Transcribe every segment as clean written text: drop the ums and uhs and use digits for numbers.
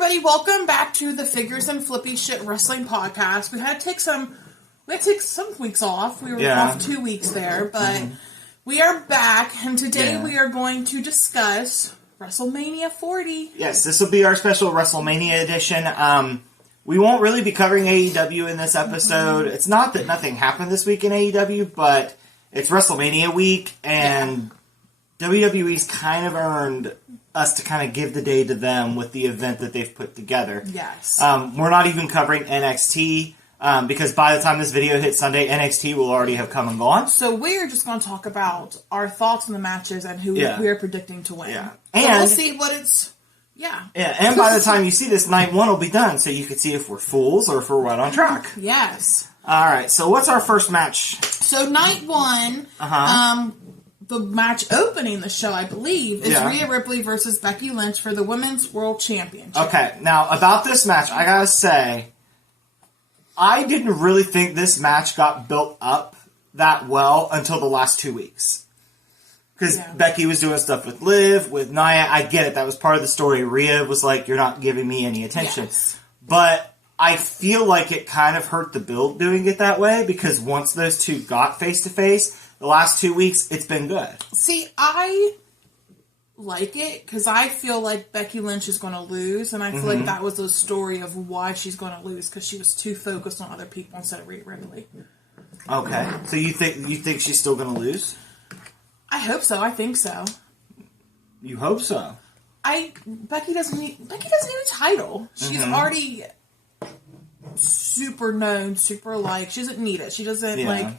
everybody, welcome back to the Figures and Flippy Shit Wrestling Podcast. We had to take some weeks off. We were off 2 weeks there, but we are back, and today we are going to discuss Wrestlemania 40. Yes, this will be our special Wrestlemania edition. We won't really be covering AEW in this episode. It's not that nothing happened this week in AEW, but it's WrestleMania week, and WWE's kind of earned us to kind of give the day to them with the event that they've put together. Yes. We're not even covering NXT, because by the time this video hits Sunday, NXT will already have come and gone. So we're just going to talk about our thoughts on the matches and who we are predicting to win. Yeah. And so we'll see what it's... Yeah, and by the time you see this, night one will be done, so you can see if we're fools or if we're right on track. Yes. Alright, so what's our first match? So night one, the match opening the show, I believe, is Rhea Ripley versus Becky Lynch for the Women's World Championship. Okay, now about this match, I gotta say, I didn't really think this match got built up that well until the last 2 weeks. Because Becky was doing stuff with Liv, with Nia. I get it. That was part of the story. Rhea was like, you're not giving me any attention. Yes. But I feel like it kind of hurt the build doing it that way, because once those two got face-to-face, the last 2 weeks, it's been good. See, I like it, because I feel like Becky Lynch is going to lose, and I feel like that was the story of why she's going to lose, because she was too focused on other people instead of Rhea Ripley. Okay. So you think she's still going to lose? I hope so. I think so. You hope so. Becky doesn't need a title. She's already super known, super liked. She doesn't need it. She doesn't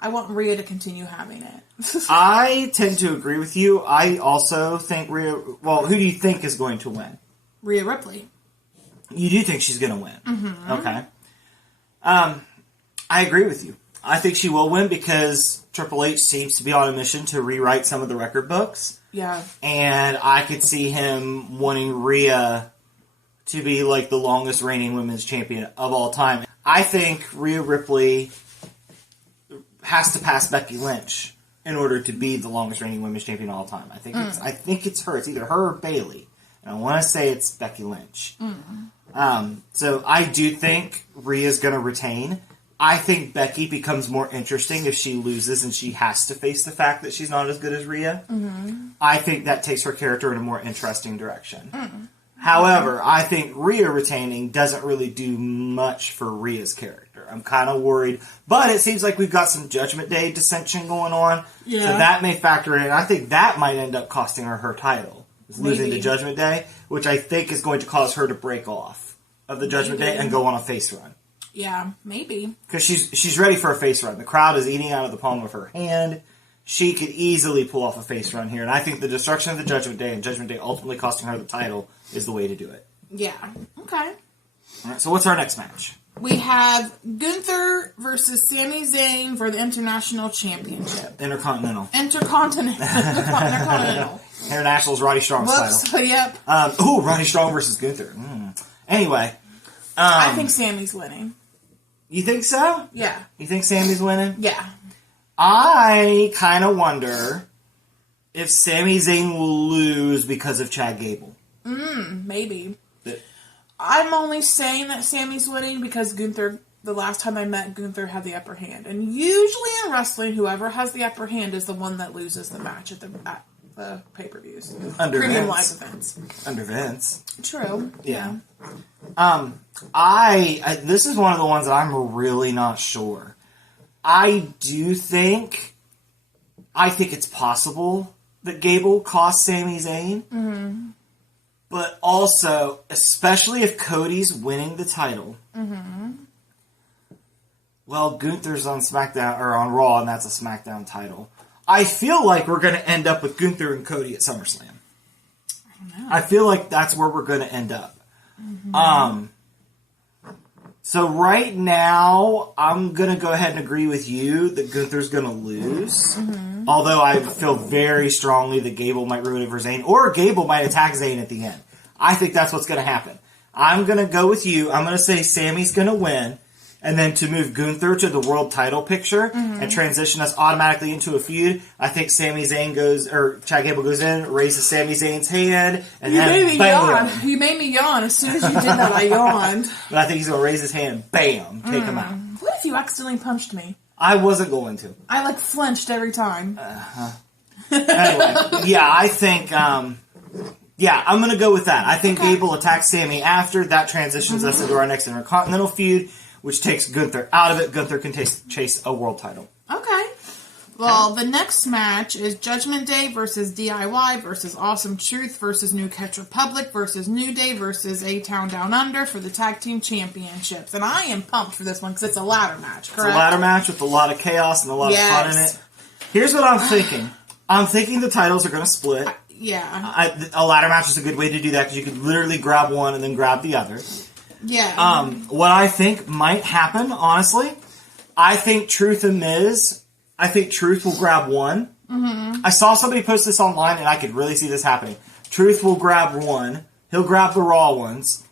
I want Rhea to continue having it. I tend to agree with you. I also think Rhea... Well, who do you think is going to win? Rhea Ripley. You do think she's going to win? Okay. I agree with you. I think she will win because Triple H seems to be on a mission to rewrite some of the record books. Yeah. And I could see him wanting Rhea to be like the longest reigning women's champion of all time. I think Rhea Ripley has to pass Becky Lynch in order to be the longest reigning women's champion of all time. I think it's her. It's either her or Bayley. And I want to say it's Becky Lynch. So I do think Rhea's going to retain. I think Becky becomes more interesting if she loses and she has to face the fact that she's not as good as Rhea. I think that takes her character in a more interesting direction. However, I think Rhea retaining doesn't really do much for Rhea's character. I'm kind of worried. But it seems like we've got some Judgment Day dissension going on. Yeah. So that may factor in. I think that might end up costing her title. Losing to Judgment Day, which I think is going to cause her to break off of the Judgment Day and go on a face run. Yeah, maybe. Because she's ready for a face run. The crowd is eating out of the palm of her hand. She could easily pull off a face run here. And I think the destruction of the Judgment Day and Judgment Day ultimately costing her the title is the way to do it. Yeah. Okay. All right, so what's our next match? We have Gunther versus Sami Zayn for the International Championship. Intercontinental. Intercontinental. International's Roddy Strong's title. Yep. Roddy Strong versus Gunther. Anyway. I think Sammy's winning. You think so? Yeah. You think Sammy's winning? Yeah. I kind of wonder if Sami Zayn will lose because of Chad Gable. Maybe. I'm only saying that Sammy's winning because Gunther, the last time I met Gunther, had the upper hand. And usually in wrestling, whoever has the upper hand is the one that loses the match at the pay-per-views. Under Premium Vince. live events. Under Vince. True. Yeah. This is one of the ones that I'm really not sure. I think it's possible that Gable cost Sami Zayn. But also, especially if Cody's winning the title. Well, Gunther's on SmackDown, or on Raw, and that's a SmackDown title. I feel like we're going to end up with Gunther and Cody at SummerSlam. I don't know. I feel like that's where we're going to end up. So right now, I'm going to go ahead and agree with you that Gunther's going to lose. Although I feel very strongly that Gable might ruin it for Zayn, or Gable might attack Zayn at the end. I think that's what's going to happen. I'm going to go with you. I'm going to say Sammy's going to win, and then to move Gunther to the world title picture and transition us automatically into a feud. I think Sami Zayn Chad Gable goes in, raises Sami Zayn's hand, and you then made me bam! yawn. You made me yawn. As soon as you did that, I yawned. But I think he's going to raise his hand, bam, take him out. What if you accidentally punched me? I wasn't going to. I flinched every time. Anyway, yeah, I think, I'm going to go with that. I think Gable attacks Sami after. That transitions us into our next Intercontinental feud, which takes Gunther out of it. Gunther can chase a world title. Okay. Well, the next match is Judgment Day versus DIY versus Awesome Truth versus New Catch Republic versus New Day versus A-Town Down Under for the Tag Team Championships. And I am pumped for this one because it's a ladder match, correct? It's a ladder match with a lot of chaos and a lot of fun in it. Here's what I'm thinking. I'm thinking the titles are going to split. A ladder match is a good way to do that because you could literally grab one and then grab the other. Yeah. What I think might happen, honestly, I think Truth and Miz, I think Truth will grab one. I saw somebody post this online and I could really see this happening. Truth will grab one. He'll grab the Raw ones.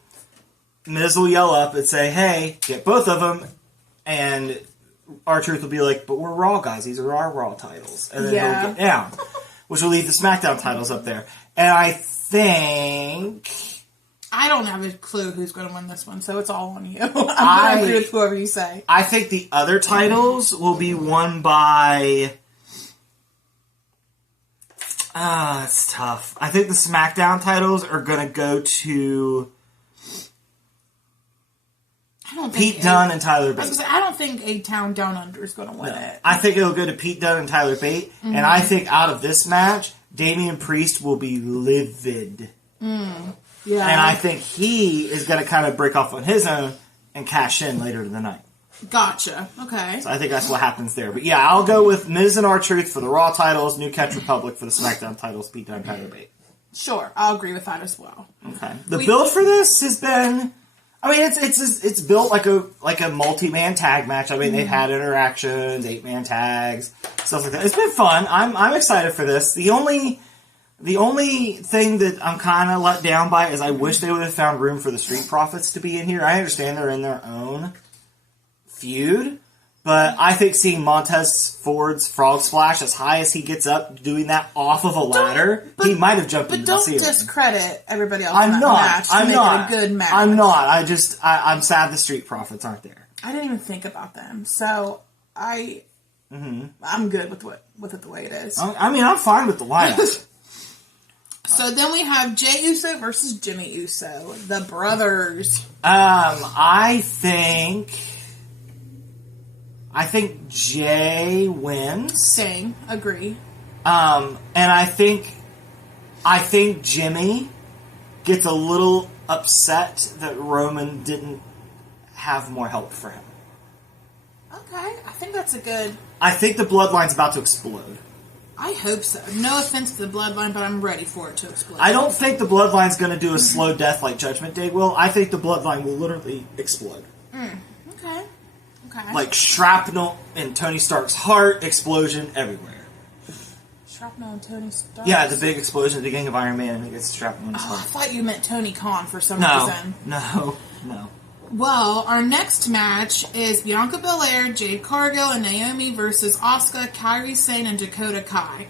Miz will yell up and say, hey, get both of them. And R-Truth will be like, but we're Raw guys. These are our Raw titles. And then he'll get down. Which will leave the SmackDown titles up there. And I think... I don't have a clue who's going to win this one, so it's all on you. I'm going to agree with whoever you say. I think the other titles will be won by... it's tough. I think the SmackDown titles are going to go to Pete Dunne and Tyler Bate. I don't think A-Town Down Under is going to win it. I think it'll go to Pete Dunne and Tyler Bate. And I think out of this match, Damian Priest will be livid. Yeah. And I think he is going to kind of break off on his own and cash in later in the night. Gotcha. Okay. So I think that's what happens there. But yeah, I'll go with Miz and R-Truth for the Raw titles, New Catch Republic for the SmackDown titles, Pete Dunne, Tyler Bate. Sure, I'll agree with that as well. Okay. The build for this has been... I mean, it's built like a multi-man tag match. I mean, they've had interactions, 8-man tags, stuff like that. It's been fun. I'm excited for this. The only thing that I'm kind of let down by is I wish they would have found room for the Street Profits to be in here. I understand they're in their own feud, but I think seeing Montez Ford's Frog Splash as high as he gets up, doing that off of a ladder, he might have jumped into the ceiling. But don't discredit everybody else in that match to make it a good match. I'm not. I'm sad the Street Profits aren't there. I didn't even think about them, so I'm good with it the way it is. I mean, I'm fine with the lineup. So then we have Jey Uso versus Jimmy Uso, the brothers. I think Jay wins. Same, agree. And I think Jimmy gets a little upset that Roman didn't have more help for him. Okay, I think that's a good... I think the bloodline's about to explode. I hope so. No offense to the bloodline, but I'm ready for it to explode. I don't think the bloodline's going to do a slow death like Judgment Day will. I think the bloodline will literally explode. Okay. Like shrapnel in Tony Stark's heart, explosion everywhere. Shrapnel and Tony Stark? Yeah, the big explosion at the beginning of Iron Man, and he gets shrapnel in his heart. I thought you meant Tony Khan for some reason. No. Well, our next match is Bianca Belair, Jade Cargill, and Naomi versus Asuka, Kairi Sane, and Dakota Kai.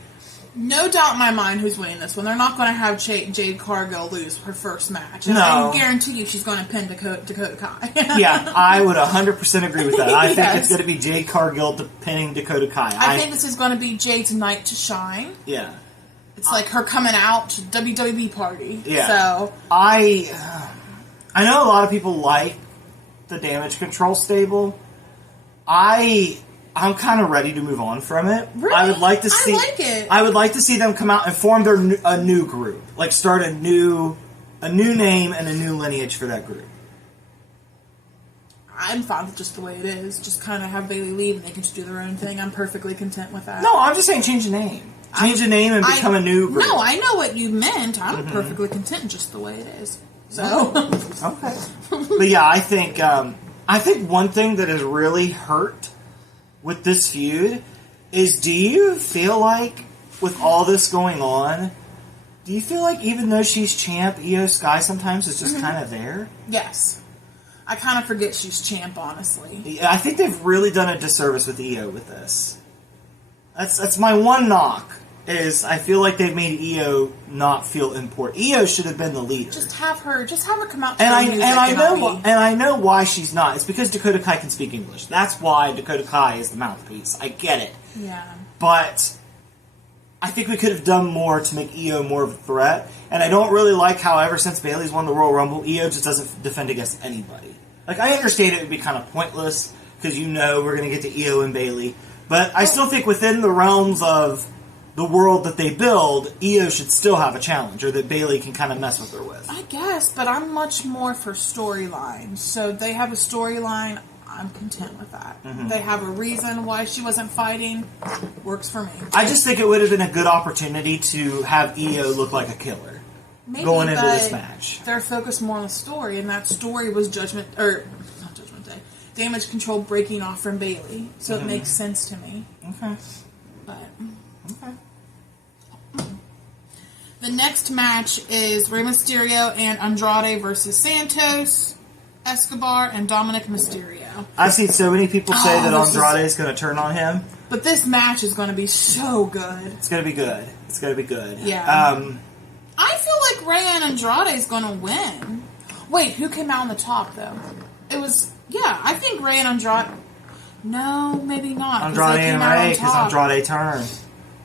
No doubt in my mind who's winning this one. They're not going to have Jade Cargill lose her first match. And I guarantee you she's going to pin Dakota Kai. Yeah, I would 100% agree with that. I think it's going to be Jade Cargill pinning Dakota Kai. I think this is going to be Jade's night to shine. Yeah. It's like her coming out to WWE party. Yeah. So I know a lot of people like the Damage Control stable. I'm kind of ready to move on from it. Really? I would like to see. I like it. I would like to see them come out and form a new group, like start a new name and a new lineage for that group. I'm fine with just the way it is. Just kind of have Bayley leave and they can just do their own thing. I'm perfectly content with that. No, I'm just saying change the name. Change the name and become a new group. No, I know what you meant. I'm perfectly content just the way it is. So okay. But yeah, I think one thing that has really hurt with this feud is, do you feel like with all this going on, do you feel like even though she's champ, Io Sky sometimes is just kind of there? Yes. I kind of forget she's champ, honestly. I think they've really done a disservice with Io with this. That's my one knock. Is I feel like they've made Io not feel important. Io should have been the leader. Just have her come out. And I know why she's not. It's because Dakota Kai can speak English. That's why Dakota Kai is the mouthpiece. I get it. Yeah. But I think we could have done more to make Io more of a threat. And I don't really like how ever since Bayley's won the Royal Rumble, Io just doesn't defend against anybody. Like, I understand it would be kind of pointless because we're going to get to Io and Bayley. But I still think within the realms of the world that they build, Io should still have a challenger that Bayley can kind of mess with her with. I guess, but I'm much more for storyline. So they have a storyline, I'm content with that. Mm-hmm. They have a reason why she wasn't fighting, works for me. I just think it would have been a good opportunity to have Io look like a killer. Maybe, going into this match. They're focused more on the story, and that story was Damage Control breaking off from Bayley. So it makes sense to me. Okay. But... Okay. The next match is Rey Mysterio and Andrade versus Santos, Escobar, and Dominic Mysterio. I've seen so many people say that Andrade is going to turn on him. But this match is going to be so good. It's going to be good. It's going to be good. Yeah. I feel like Rey and Andrade is going to win. Wait, who came out on the top, though? It was... Yeah, I think Rey and Andrade... No, maybe not. Andrade and Rey, because Andrade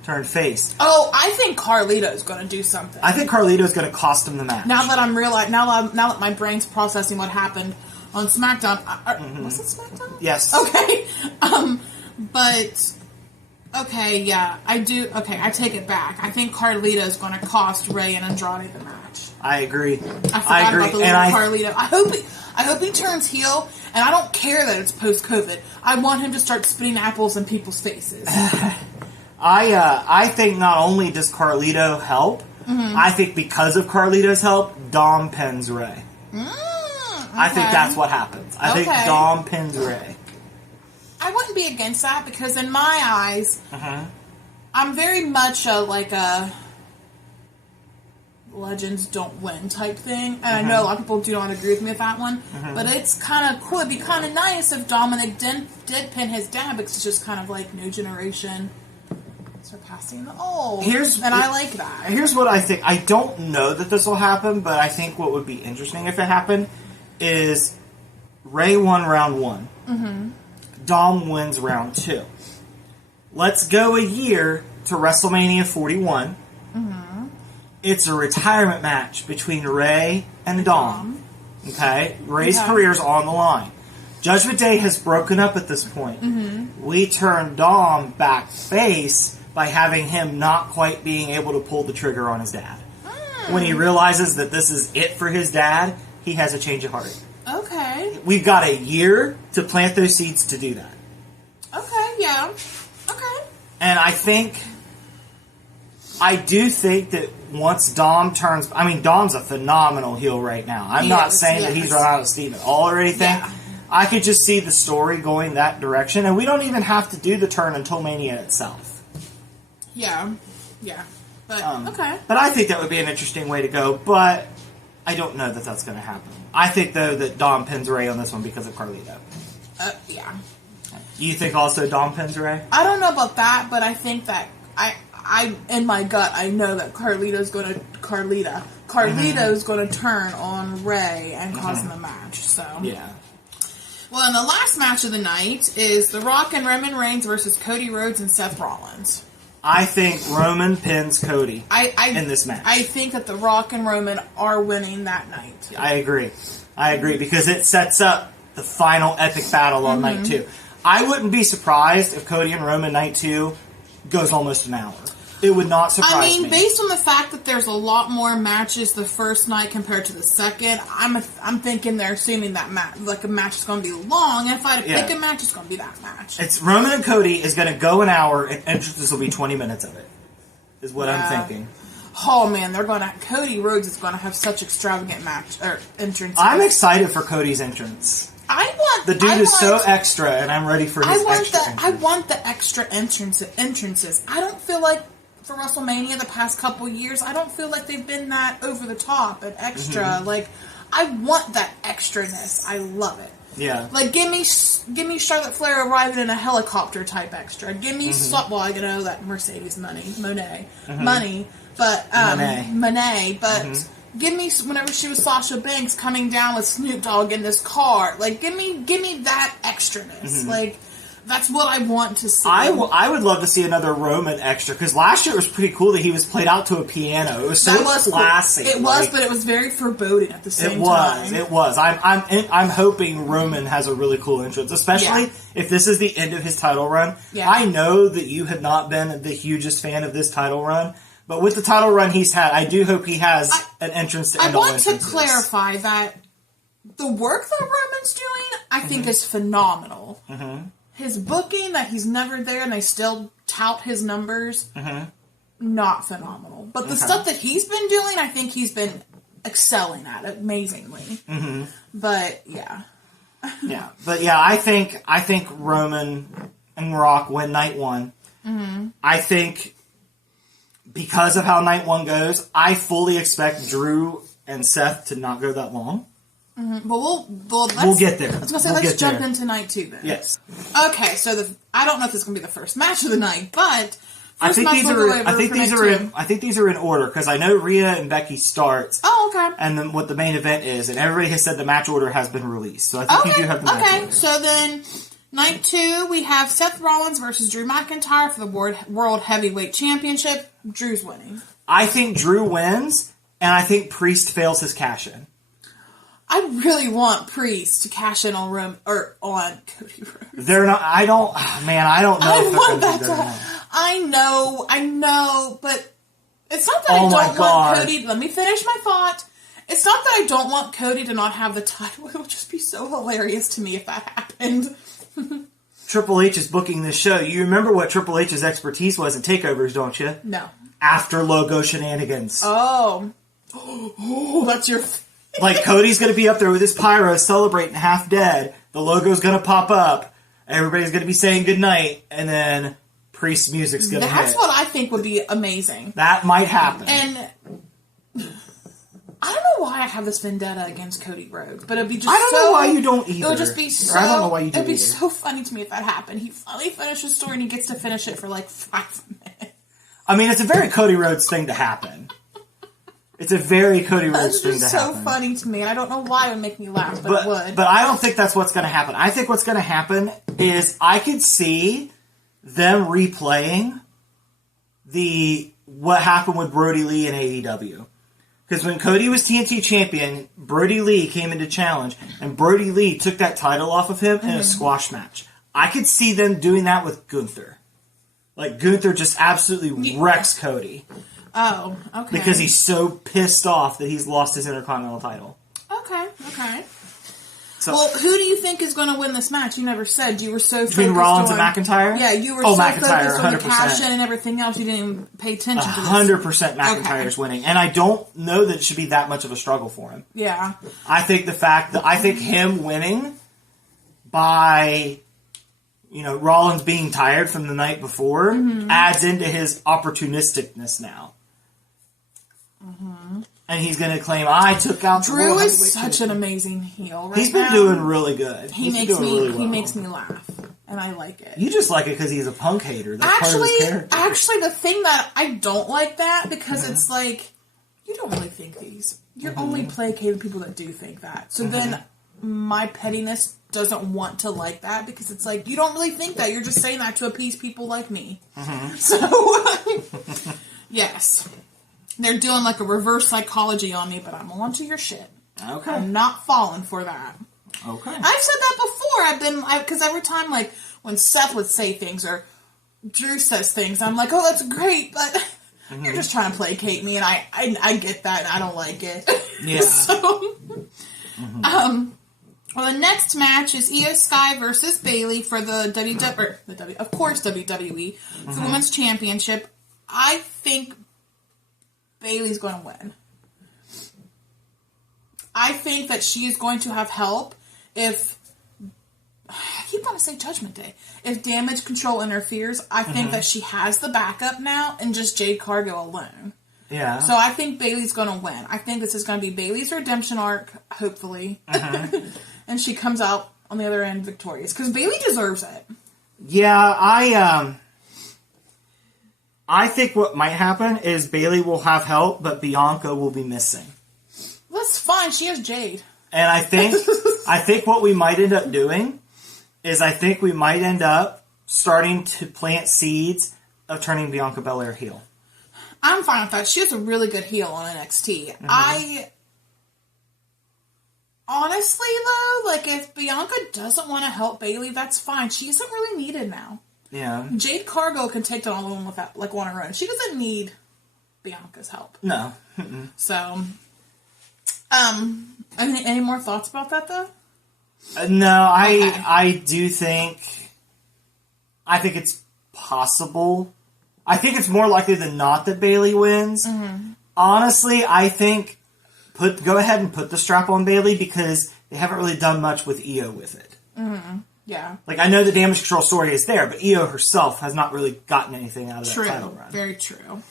turned face. Oh, I think Carlito's going to do something. I think Carlito's going to cost him the match. Now that my brain's processing what happened on SmackDown. Was it SmackDown? Yes. Okay. But okay, yeah, I do. Okay, I take it back. I think Carlito's going to cost Rey and Andrade the match. I agree. I forgot about the little Carlito. I hope he turns heel, and I don't care that it's post-COVID. I want him to start spitting apples in people's faces. I think not only does Carlito help, I think because of Carlito's help, Dom pins Rey. Okay. I think that's what happens. I think Dom pins Rey. I wouldn't be against that because in my eyes, I'm very much a legends don't win type thing. And I know a lot of people do not agree with me with that one. But it's kind of cool. It'd be kind of nice if Dominic did pin his dad because it's just kind of like new generation surpassing the old. And I like that. Here's what I think. I don't know that this will happen, but I think what would be interesting if it happened is Rey won round 1. Dom wins round 2. Let's go a year to WrestleMania 41. It's a retirement match between Rey and Dom. Okay? Rey's career's on the line. Judgment Day has broken up at this point. We turn Dom back face by having him not quite being able to pull the trigger on his dad. When he realizes that this is it for his dad, he has a change of heart. Okay. We've got a year to plant those seeds to do that. Okay, yeah. Okay. And I do think that once Dom turns... I mean, Dom's a phenomenal heel right now. I'm not saying that he's run out of steam at all or anything. Yeah. I could just see the story going that direction, and we don't even have to do the turn until Mania itself. Yeah. Yeah. But, okay. But I think that would be an interesting way to go, but I don't know that that's going to happen. I think, though, that Dom pins Rey on this one because of Carlito. Yeah. You think also Dom pins Rey? I don't know about that, but I think that I in my gut, I know that Carlito's going to turn on Rey and cause him a match. So yeah. Well, and the last match of the night is The Rock and Roman Reigns versus Cody Rhodes and Seth Rollins. I think Roman pins Cody in this match. I think that The Rock and Roman are winning that night. I agree because it sets up the final epic battle on night 2. I wouldn't be surprised if Cody and Roman night 2 goes almost an hour. It would not surprise me. Based on the fact that there's a lot more matches the first night compared to the second, I'm thinking they're assuming that a match is going to be long. And if I had to pick a match, it's going to be that match. It's Roman and Cody is going to go an hour, and entrances will be 20 minutes of it. Is what I'm thinking. Oh man, Cody Rhodes is going to have such extravagant entrances. I'm excited for Cody's entrance. The dude is so extra, and I'm ready for his extra entrance. I want the extra entrances. I don't feel like for WrestleMania the past couple years, I don't feel like they've been that over the top and extra. Like, I want that extraness. I love it. Yeah. Like, give me Charlotte Flair arriving in a helicopter type extra. Give me, well, I know that Mercedes money, but, Monet, but give me, whenever she was Sasha Banks coming down with Snoop Dogg in this car, like, give me that extraness. Like, that's what I want to see. I would love to see another Roman extra, because last year it was pretty cool that he was played out to a piano. It was so classy. Cool. It was, but it was very foreboding at the same time. It was. I'm hoping Roman has a really cool entrance, especially if this is the end of his title run. Yeah. I know that you have not been the hugest fan of this title run, but with the title run he's had, I do hope he has an entrance to end all entrances. I want to clarify that the work that Roman's doing, I think, is phenomenal. His booking, that he's never there and they still tout his numbers, not phenomenal. But the stuff that he's been doing, I think he's been excelling at it amazingly. But, yeah. I think Roman and Rock win night one. I think because of how night one goes, I fully expect Drew and Seth to not go that long. Well, we'll get there. I was going to say, let's jump into night two then. Yes. Okay, so I don't know if this is going to be the first match of the night, but I think these are in order, because I know Rhea and Becky starts. Oh, okay. And then what the main event is, and everybody has said the match order has been released, so I think you do have the match order. Okay, so then night two, we have Seth Rollins versus Drew McIntyre for the World Heavyweight Championship. Drew's winning. I think Drew wins, and I think Priest fails his cash-in. I really want Priest to cash in on on Cody Rhodes. They're not. I don't know. I want that to. I know, but it's not that I don't want Cody. Let me finish my thought. It's not that I don't want Cody to not have the title. It would just be so hilarious to me if that happened. Triple H is booking this show. You remember what Triple H's expertise was in takeovers, don't you? No. After logo shenanigans. Oh, that's your. Like, Cody's going to be up there with his pyro celebrating half dead. The logo's going to pop up. Everybody's going to be saying goodnight. And then Priest's music's going to hit. That's what I think would be amazing. That might happen. And I don't know why I have this vendetta against Cody Rhodes, but it'd be just I don't know why you don't either. It would just be so. I don't know why you do It'd be so funny to me if that happened. He finally finished his story and he gets to finish it for like 5 minutes. I mean, it's a very Cody Rhodes thing to happen. It's a very Cody Rhodes thing to happen. It's so funny to me, and I don't know why it would make me laugh, but it would. But I don't think that's what's going to happen. I think what's going to happen is I could see them replaying what happened with Brody Lee in AEW. Because when Cody was TNT champion, Brody Lee came into challenge, and Brody Lee took that title off of him in a squash match. I could see them doing that with Gunther. Like, Gunther just absolutely wrecks Cody. Oh, okay. Because he's so pissed off that he's lost his Intercontinental title. Okay. So, well, who do you think is going to win this match? You never said. You were so focused between Rollins and McIntyre? Yeah, you were so McIntyre, focused on the cash-in and everything else, you didn't even pay attention to this. 100% McIntyre's winning. And I don't know that it should be that much of a struggle for him. Yeah. I think him winning by... Rollins being tired from the night before adds into his opportunisticness now. And he's going to claim, I took out Drew is such an amazing heel right now. He's been doing really good. He makes me laugh. And I like it. You just like it because he's a punk hater. That's part of his character. Actually, the thing that I don't like that, because it's like, you don't really think these. You're only placating people that do think that. So then my pettiness doesn't want to like that, because it's like, you don't really think that. You're just saying that to appease people like me. So, yes. They're doing like a reverse psychology on me, but I'm on to your shit. Okay. I'm not falling for that. Okay. I've said that before. Because every time, like, when Seth would say things or Drew says things, I'm like, oh, that's great, but you're just trying to placate me, and I get that, and I don't like it. Yeah. So, well, the next match is Io Sky versus Bayley for the WWE for the Women's Championship. I think Bayley's going to win. I think that she is going to have help if... I keep wanting to say Judgment Day. If Damage Control interferes, I think that she has the backup now, and just Jade Cargill alone. Yeah. So I think Bayley's going to win. I think this is going to be Bayley's redemption arc, hopefully. And she comes out on the other end victorious. Because Bayley deserves it. Yeah, I think what might happen is Bayley will have help, but Bianca will be missing. That's fine. She has Jade. And I think what we might end up doing is I think we might end up starting to plant seeds of turning Bianca Belair heel. I'm fine with that. She has a really good heel on NXT. I honestly, though, like, if Bianca doesn't want to help Bayley, that's fine. She isn't really needed now. Yeah. Jade Cargill can take that all on without, like, on her own. She doesn't need Bianca's help. No. So, any more thoughts about that, though? No, Okay. I do think it's possible. I think it's more likely than not that Bayley wins. Honestly, I think go ahead and put the strap on Bayley because they haven't really done much with Io with it. Yeah. Like, I know the damage control story is there, but Io herself has not really gotten anything out of that title run. Very true.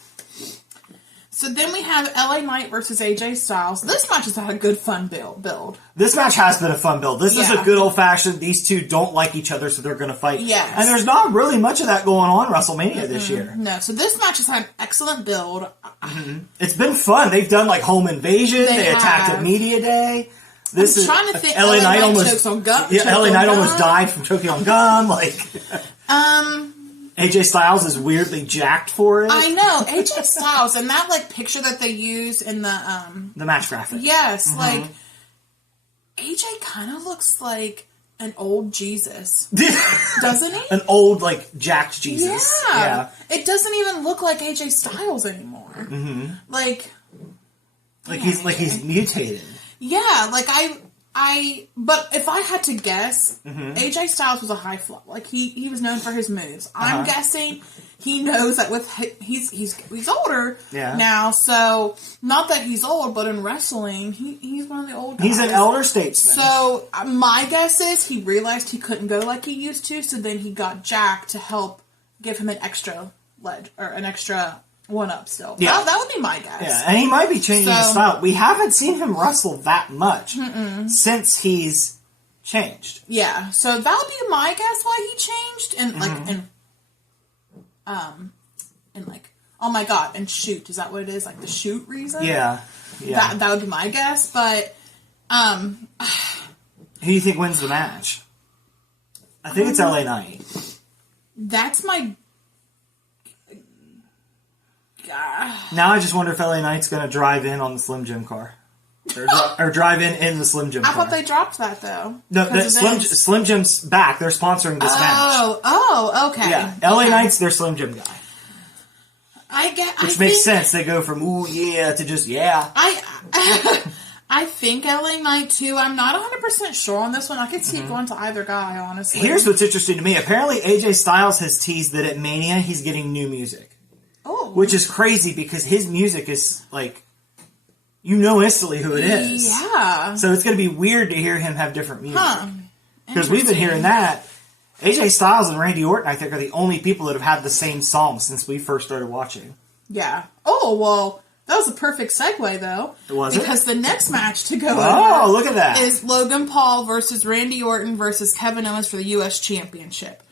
So then we have LA Knight versus AJ Styles. This match has had a good fun build. This match has been a fun build. This is a good old-fashioned, these two don't like each other, so they're going to fight. Yes. And there's not really much of that going on WrestleMania this year. No, so this match has had an excellent build. It's been fun. They've done, like, Home Invasion. They attacked at Media Day. I'm trying to think. LA Knight almost chokes on gum. Yeah, LA Knight almost died from choking on gum. Like, AJ Styles is weirdly jacked for it. I know AJ Styles and that like picture that they use in the match graphic. Yes, like AJ kind of looks like an old Jesus, doesn't he? An old like jacked Jesus. Yeah. It doesn't even look like AJ Styles anymore. Like he's mutated. Yeah, like but if I had to guess, AJ Styles was a high flyer. Like he was known for his moves. I'm guessing he knows that with he's older now. So not that he's old, but in wrestling, he's one of the old guys. He's an elder statesman. So my guess is he realized he couldn't go like he used to. So then he got Jack to help give him an extra ledge or an extra one up still. Yeah. That would be my guess. Yeah, and he might be changing his style. We haven't seen him wrestle that much since he's changed. Yeah, so that would be my guess why he changed. And like, oh my god, and shoot, is that what it is? Like the shoot reason? Yeah. That would be my guess, but who do you think wins the match? I think it's LA Knight. That's my... Now I just wonder if LA Knight's going to drive in on the Slim Jim car. Or drive in the Slim Jim car. I thought they dropped that, though. No, Slim Jim's back. They're sponsoring this match. Oh, okay. Yeah, LA Knight's their Slim Jim guy. Which makes sense. They go from, ooh, yeah, to just, yeah. I think LA Knight, too. I'm not 100% sure on this one. I could see it going to either guy, honestly. Here's what's interesting to me. Apparently, AJ Styles has teased that at Mania, he's getting new music. Oh. Which is crazy because his music is, like, you know instantly who it is. Yeah. So it's going to be weird to hear him have different music. Because we've been hearing that. AJ Styles and Randy Orton, I think, are the only people that have had the same song since we first started watching. Yeah. Oh, well, that was a perfect segue, though. Was it? Because the next match to go over look at that. is Logan Paul versus Randy Orton versus Kevin Owens for the U.S. Championship.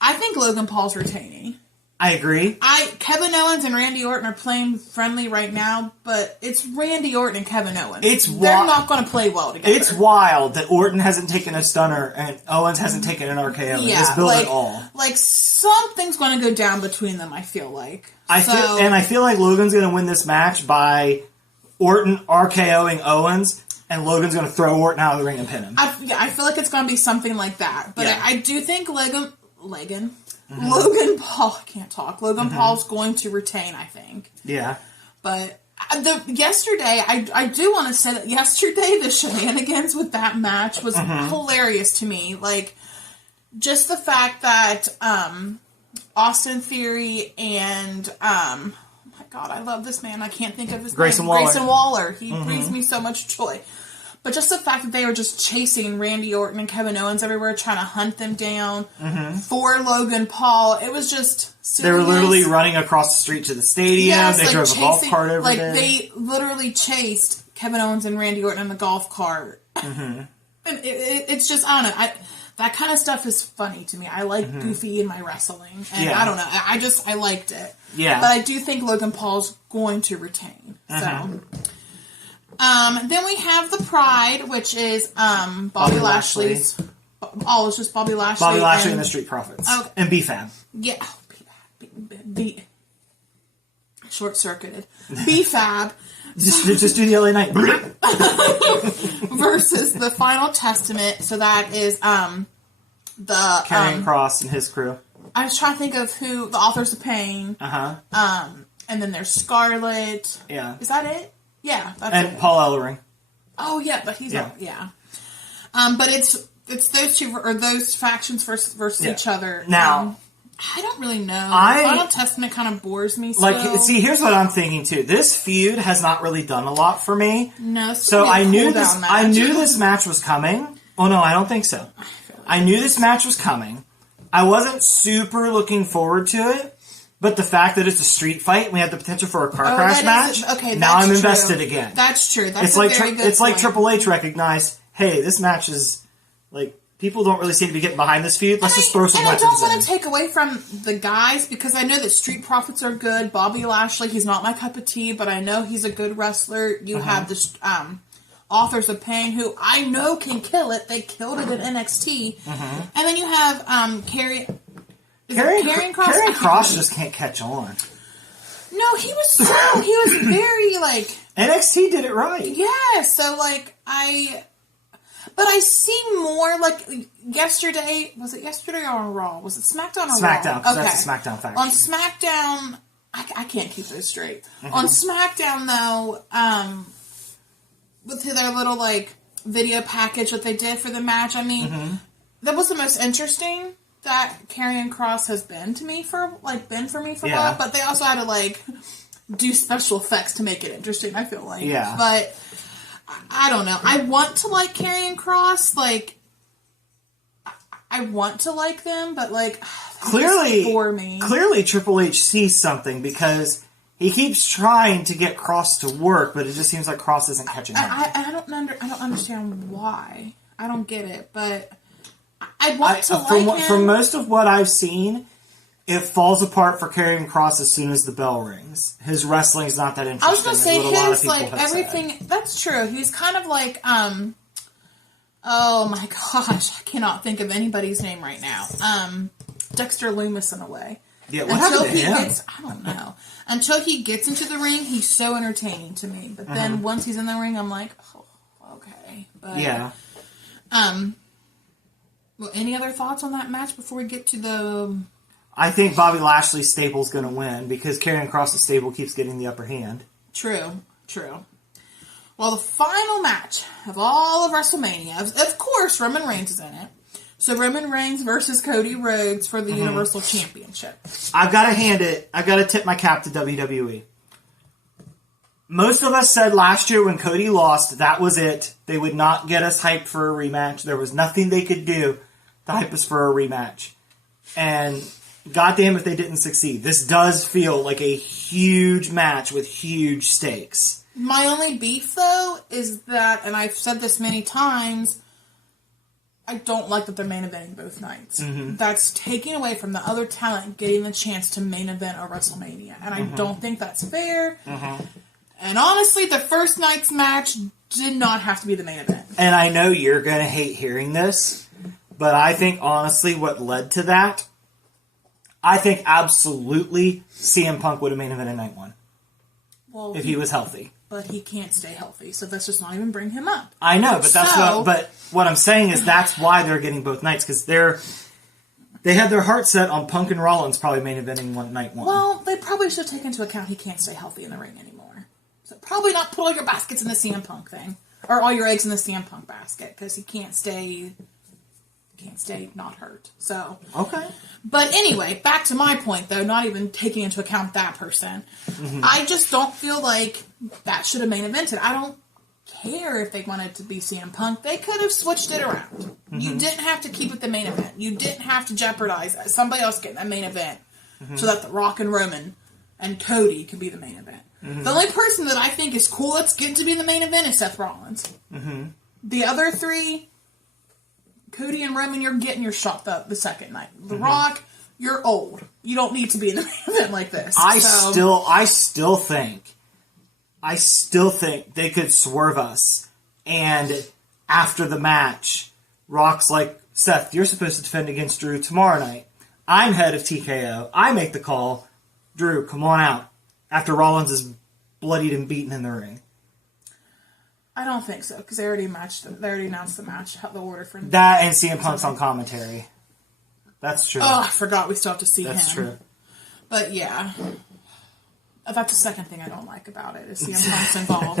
I think Logan Paul's retaining. I agree. Kevin Owens and Randy Orton are playing friendly right now, but it's Randy Orton and Kevin Owens. They're not going to play well together. It's wild that Orton hasn't taken a stunner and Owens hasn't taken an RKO in this build at all. Like, something's going to go down between them, I feel like. I feel like Logan's going to win this match by Orton RKOing Owens, and Logan's going to throw Orton out of the ring and pin him. I feel like it's going to be something like that. But I do think Logan Paul, I can't talk. Logan Paul's going to retain, I think. Yeah. But yesterday, I do want to say that yesterday, the shenanigans with that match was hilarious to me. Like, just the fact that Austin Theory and, oh my God, I love this man. I can't think of his name. Grayson Waller. He brings me so much joy. But just the fact that they were just chasing Randy Orton and Kevin Owens everywhere, trying to hunt them down for Logan Paul, it was just silliness. They were literally running across the street to the stadium. Yes, they drove a golf cart over there. They literally chased Kevin Owens and Randy Orton in the golf cart. And it's just, I don't know. That kind of stuff is funny to me. I like goofy in my wrestling. And I don't know. I liked it. Yeah. But I do think Logan Paul's going to retain. So... then we have the Pride, which is Bobby Lashley's. Oh, it's just Bobby Lashley. Bobby Lashley and the Street Profits. Okay. And B-Fab. Yeah. B short-circuited. B-Fab. just do the LA Knight. Versus the Final Testament. So that is the... Karrion Kross and his crew. I was trying to think of who... The Authors of Pain. And then there's Scarlet. Yeah. Is that it? Yeah, that's and it. Paul Ellering. Oh yeah, but he's not. Yeah. But it's those two or those factions versus each other. Now, I don't really know. Final Testament kind of bores me. Still. See, here's what I'm thinking too. This feud has not really done a lot for me. No, so I knew this. I knew this match was coming. Oh no, I don't think so. I knew this match was coming. I wasn't super looking forward to it. But the fact that it's a street fight, and we have the potential for a car crash match. Now I'm invested again. That's true. That's it's like like Triple H recognized, hey, this match is like people don't really seem to be getting behind this feud. Let's just throw some weapons in. I don't want to take away from the guys because I know that Street Profits are good. Bobby Lashley, he's not my cup of tea, but I know he's a good wrestler. You have the Authors of Pain, who I know can kill it. They killed it at NXT, and then you have Karrion Kross just can't catch on. No, he was very, like... NXT did it right. Yeah, so, like, But I see more, like, yesterday... Was it yesterday or on Raw? Was it SmackDown or Raw? SmackDown, because that's the SmackDown faction. On SmackDown... I can't keep this straight. On SmackDown, though, with their little, like, video package that they did for the match, I mean, that was the most interesting... that Karrion Kross has been for a while, but they also had to, like, do special effects to make it interesting, I feel like. Yeah. But, I don't know. I want to like Karrion Kross, like, I want to like them, but, like, clearly, for me. Clearly Triple H sees something, because he keeps trying to get Kross to work, but it just seems like Kross isn't catching on. I don't understand why. I don't get it, but... I want to like him. From most of what I've seen, it falls apart for Karrion Kross as soon as the bell rings. His wrestling's not that interesting. I was going to say his, like, everything... That's true. He's kind of like, oh my gosh, I cannot think of anybody's name right now. Dexter Lumis in a way. Yeah, I don't know. Until he gets into the ring, he's so entertaining to me. But then once he's in the ring, I'm like, oh, okay. But, yeah. Well, any other thoughts on that match before we get to the... I think Bobby Lashley's stable's going to win because Karrion Kross' stable keeps getting the upper hand. True. Well, the final match of all of WrestleMania, of course, Roman Reigns is in it. So Roman Reigns versus Cody Rhodes for the Universal Championship. I've got to tip my cap to WWE. Most of us said last year when Cody lost, that was it. They would not get us hyped for a rematch. There was nothing they could do to hype us for a rematch. And goddamn if they didn't succeed. This does feel like a huge match with huge stakes. My only beef, though, is that, and I've said this many times, I don't like that they're main eventing both nights. That's taking away from the other talent getting the chance to main event a WrestleMania. And I don't think that's fair. And honestly, the first night's match did not have to be the main event. And I know you're going to hate hearing this, but I think, honestly, what led to that, I think absolutely CM Punk would have main evented night one. Well, if he was healthy. But he can't stay healthy, so let's just not even bring him up. I know, but what I'm saying is that's why they're getting both nights, because they had their heart set on Punk and Rollins probably main eventing night one. Well, they probably should take into account he can't stay healthy in the ring anymore. So probably not put all your baskets in the CM Punk thing. Or all your eggs in the CM Punk basket, because he can't stay not hurt. So. Okay. But anyway, back to my point, though, not even taking into account that person. I just don't feel like that should have main evented. I don't care if they wanted to be CM Punk. They could have switched it around. You didn't have to keep it the main event. You didn't have to jeopardize somebody else getting that main event so that The Rock and Roman and Cody could be the main event. The only person that I think is cool that's getting to be the main event is Seth Rollins. The other three, Cody and Roman, you're getting your shot the second night. The Rock, you're old. You don't need to be in the main event like this. I still think they could swerve us. And after the match, Rock's like, Seth, you're supposed to defend against Drew tomorrow night. I'm head of TKO. I make the call. Drew, come on out. After Rollins is bloodied and beaten in the ring. I don't think so, because they already announced the match, the order for that, and CM Punk's on commentary. That's true. Oh, I forgot we still have to see him. That's true. But yeah, that's the second thing I don't like about it, is CM Punk's involved.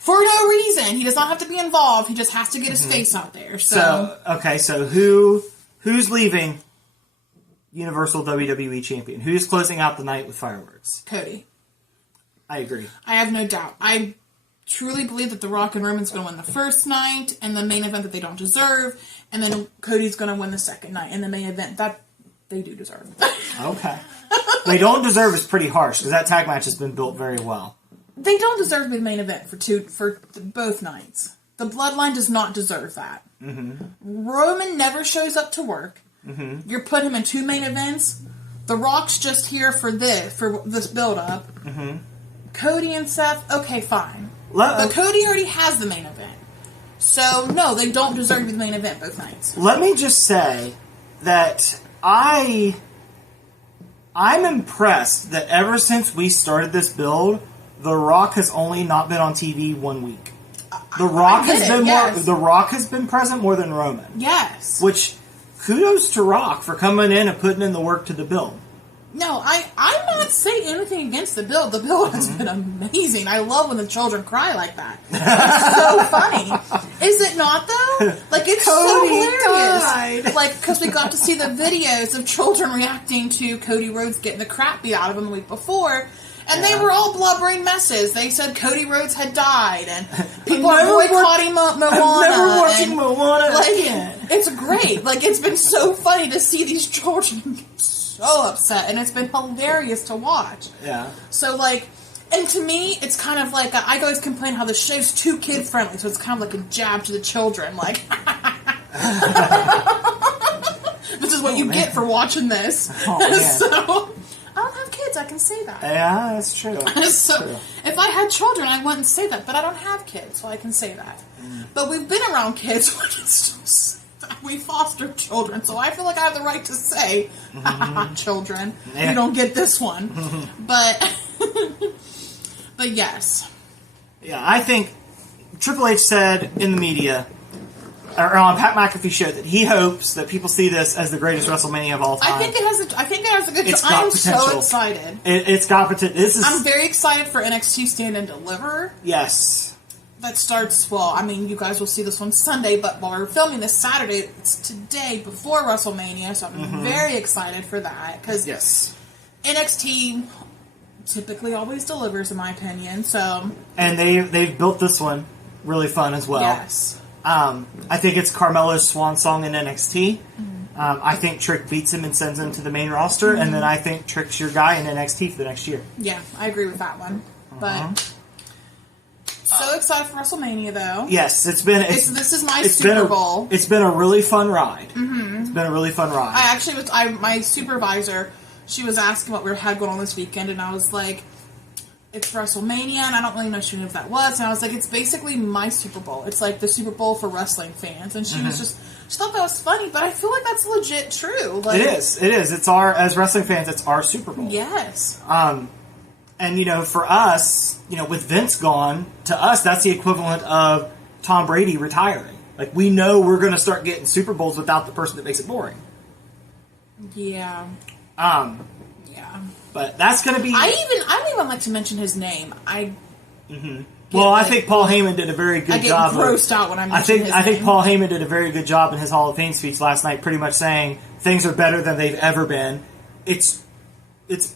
For no reason. He does not have to be involved. He just has to get his face out there. So who's leaving Universal WWE Champion? Who's closing out the night with fireworks? Cody. I agree. I have no doubt. I truly believe that The Rock and Roman's going to win the first night, and the main event that they don't deserve, and then Cody's going to win the second night, and the main event that they do deserve. Okay. They don't deserve is pretty harsh, because that tag match has been built very well. They don't deserve to be the main event for both nights. The Bloodline does not deserve that. Roman never shows up to work. You're putting him in two main events. The Rock's just here for this build-up. Cody and Seth, okay, fine. But Cody already has the main event. So, no, they don't deserve to be the main event both nights. Let me just say that I'm impressed that ever since we started this build, The Rock has only not been on TV 1 week. The Rock has been present more than Roman. Yes. Which, kudos to Rock for coming in and putting in the work to the build. No, I'm not saying anything against the build. The build has been amazing. I love when the children cry like that. It's so funny. Is it not, though? Like, it's so hilarious. Died. Like, because we got to see the videos of children reacting to Cody Rhodes getting the crap beat out of him the week before. And they were all blubbering messes. They said Cody Rhodes had died, and people are boycotting Moana. I'm never watching Moana again. It's great. Like, it's been so funny to see these children so upset, and it's been hilarious to watch. Yeah. So, like, and to me, it's kind of like, I always complain how the show's too kid-friendly, so it's kind of like a jab to the children, like, this is what you get for watching this. So, I don't have kids, I can say that. Yeah, that's true. So, if I had children, I wouldn't say that, but I don't have kids, so I can say that. But we've been around kids when it's we foster children, so I feel like I have the right to say, children, you don't get this one. But yes. Yeah, I think Triple H said in the media, or on Pat McAfee show, that he hopes that people see this as the greatest WrestleMania of all time. I think it has a good. I am so excited. It's got potential. I'm very excited for NXT Stand and Deliver. Yes. That starts, well, I mean, you guys will see this on Sunday, but while we're filming this Saturday, it's today before WrestleMania, so I'm very excited for that, because NXT typically always delivers, in my opinion, so... And they've built this one really fun as well. Yes. I think it's Carmelo's swan song in NXT. I think Trick beats him and sends him to the main roster, and then I think Trick's your guy in NXT for the next year. Yeah, I agree with that one, but... So excited for WrestleMania, though. Yes, this is my Super Bowl. It's been a really fun ride. It's been a really fun ride. My supervisor, she was asking what we had going on this weekend, and I was like, it's WrestleMania, and I don't really know what that was. And I was like, it's basically my Super Bowl. It's like the Super Bowl for wrestling fans. And she was just, she thought that was funny, but I feel like that's legit true. Like, it is. It's as wrestling fans, it's our Super Bowl. Yes. And, for us, with Vince gone, to us, that's the equivalent of Tom Brady retiring. Like, we know we're going to start getting Super Bowls without the person that makes it boring. Yeah. Yeah. But that's going to be... I don't even like to mention his name. Well, I think Paul Heyman did a very good job. I get grossed out when I mention his name. I think Paul Heyman did a very good job in his Hall of Fame speech last night, pretty much saying things are better than they've ever been. It's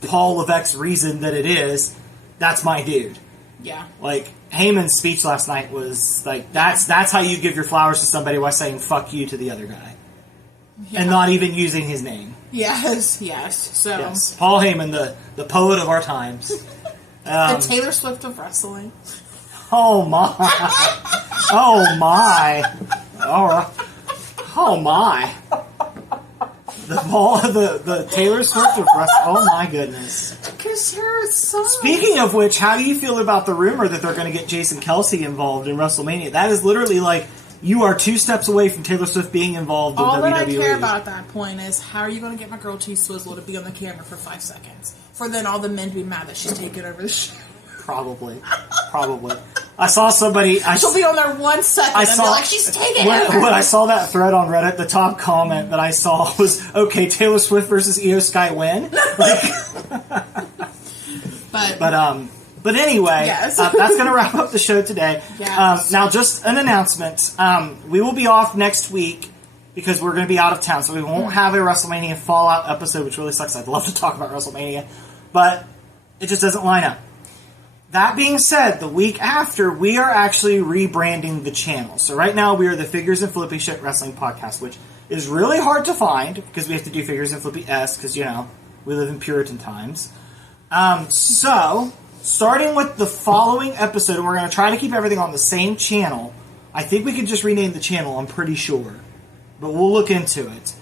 Paul Levesque's reason that it is. That's my dude. Yeah. Like, Heyman's speech last night was, like, that's how you give your flowers to somebody by saying fuck you to the other guy. Yeah. And not even using his name. Yes. So yes. Paul Heyman, the poet of our times. The Taylor Swift of wrestling. Oh my. Oh my. Alright. Oh my. The Taylor Swift of wrestling. Oh my goodness. Because you're so... Speaking of which, how do you feel about the rumor that they're going to get Jason Kelsey involved in WrestleMania? That is literally like, you are 2 steps away from Taylor Swift being involved in WWE. All that I care about at that point is, how are you going to get my girl T Swizzle to be on the camera for 5 seconds? For then all the men to be mad that she's taking over the show. Probably. I saw somebody... She'll be on there 1 second and be like, she's taking it. When I saw that thread on Reddit, the top comment that I saw was, okay, Taylor Swift versus Io Sky win? But anyway, yes. That's going to wrap up the show today. Yes. Now, just an announcement. We will be off next week because we're going to be out of town, so we won't have a WrestleMania Fallout episode, which really sucks. I'd love to talk about WrestleMania, but it just doesn't line up. That being said, the week after, we are actually rebranding the channel. So right now, we are the Figures and Flippy Shit Wrestling Podcast, which is really hard to find because we have to do Figures and Flippy S because, you know, we live in Puritan times. So, starting with the following episode, and we're going to try to keep everything on the same channel. I think we could just rename the channel, I'm pretty sure. But we'll look into it.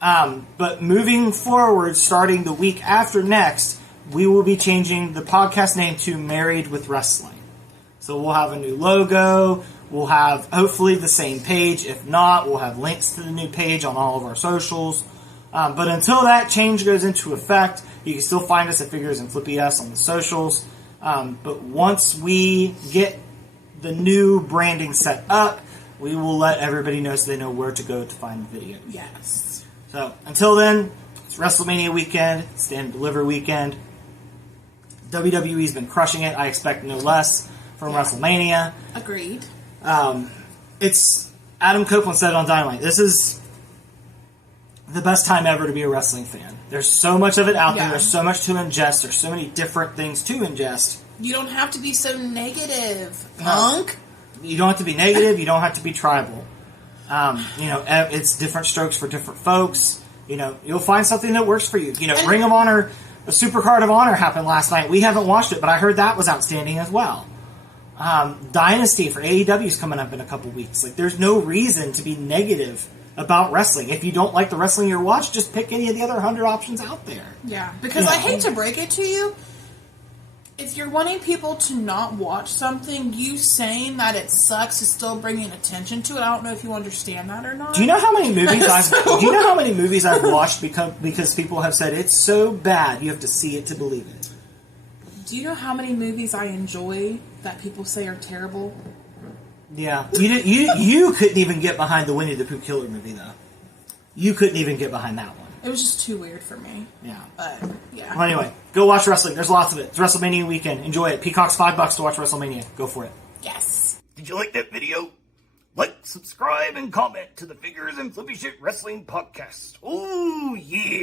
But moving forward, starting the week after next, we will be changing the podcast name to Married with Wrestling. So we'll have a new logo. We'll have, hopefully, the same page. If not, we'll have links to the new page on all of our socials. But until that change goes into effect, you can still find us at Figures and Flippy S on the socials. But once we get the new branding set up, we will let everybody know so they know where to go to find the video. Yes. So, until then, it's WrestleMania weekend. It's Stand and Deliver weekend. WWE's been crushing it. I expect no less from WrestleMania. Agreed. It's Adam Copeland said on Dynamite, this is the best time ever to be a wrestling fan. There's so much of it out there. There's so much to ingest. There's so many different things to ingest. You don't have to be so negative, punk. You don't have to be negative. You don't have to be tribal. You know, it's different strokes for different folks. You know, you'll find something that works for you. You know, Ring of Honor, a Supercard of Honor happened last night. We haven't watched it, but I heard that was outstanding as well. Dynasty for AEW is coming up in a couple weeks. Like, there's no reason to be negative about wrestling. If you don't like the wrestling you're watching, just pick any of the other 100 options out there. Yeah, because I hate to break it to you, if you're wanting people to not watch something, you saying that it sucks is still bringing attention to it. I don't know if you understand that or not. Do you know how many movies I've watched because people have said it's so bad you have to see it to believe it? Do you know how many movies I enjoy that people say are terrible? Yeah, you couldn't even get behind the Winnie the Pooh Killer movie though. You couldn't even get behind that one. It was just too weird for me. Yeah. But, yeah. Well, anyway, go watch wrestling. There's lots of it. It's WrestleMania weekend. Enjoy it. Peacock's $5 to watch WrestleMania. Go for it. Yes. Did you like that video? Like, subscribe, and comment to the Figures and Flippy Shit Wrestling Podcast. Oh, yeah.